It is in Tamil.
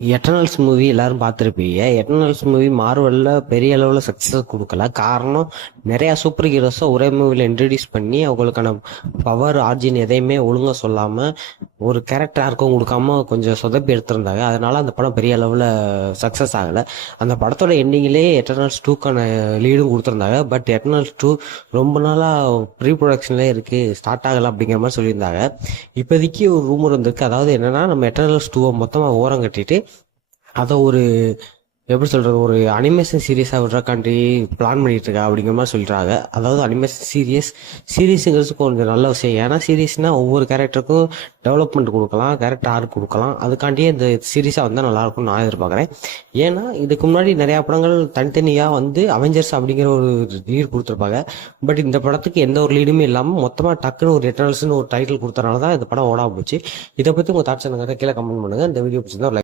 எட்டர்னல்ஸ் மூவி எல்லாரும் பார்த்துருப்பீங்க. எட்டர்னல்ஸ் மூவி மார்வலில் பெரிய அளவில் சக்ஸஸ் கொடுக்கல. காரணம், நிறையா சூப்பர் ஹீரோஸை ஒரே மூவியில் இன்ட்ரடியூஸ் பண்ணி அவங்களுக்கான பவர் ஆர்ஜின் எதையுமே ஒழுங்காக சொல்லாமல் ஒரு கேரக்டர் யாருக்கும் கொடுக்காம கொஞ்சம் சொதப்பி எடுத்திருந்தாங்க. அதனால அந்த படம் பெரிய அளவில் சக்ஸஸ் ஆகலை. அந்த படத்தோட எண்டிங்கிலே எட்டர்னல்ஸ் 2க்கான லீடும் கொடுத்துருந்தாங்க. பட் எட்டர்னல்ஸ் 2 ரொம்ப நாளாக ப்ரீ ப்ரொடக்ஷன்லேயே இருக்குது, ஸ்டார்ட் ஆகலை அப்படிங்கிற மாதிரி சொல்லியிருந்தாங்க. இப்போதைக்கு ஒரு ரூமர் வந்திருக்கு. அதாவது என்னென்னா, நம்ம எட்டர்னல்ஸ் 2 மொத்தமாக ஓரம் கட்டிட்டு அதை ஒரு எப்படி சொல்கிறது, ஒரு அனிமேஷன் சீரியஸாக விட்றக்காண்டி பிளான் பண்ணிட்டு இருக்கா அப்படிங்கிற மாதிரி சொல்லிட்டாங்க. அதாவது அனிமேஷன் சீரியஸுங்கிறது கொஞ்சம் நல்ல விஷயம். ஏன்னா சீரியஸ்னால் ஒவ்வொரு கேரக்டருக்கும் டெவலப்மெண்ட் கொடுக்கலாம், கேரக்டர் ஆர்க் கொடுக்கலாம். அதுக்காண்டியே இந்த சீரியஸாக வந்தால் நல்லாயிருக்கும்னு நான் எதிர்பார்க்குறேன். ஏன்னா இதுக்கு முன்னாடி நிறையா படங்கள் தனித்தனியாக வந்து அவெஞ்சர்ஸ் அப்படிங்கிற ஒரு லீட் கொடுத்துருப்பாங்க. பட் இந்த படத்துக்கு எந்த ஒரு லீடுமே இல்லாமல் மொத்தமாக டக்குன்னு ஒரு எட்டர்னல்ஸ்னு ஒரு டைட்டில் கொடுத்தனால தான் இந்த படம் ஓடாம போச்சு. இதை பற்றி உங்கள் தாட்ஸ் எனக்கு கீழே கமெண்ட் பண்ணுங்கள். இந்த வீடியோ பிடிச்சிருந்தா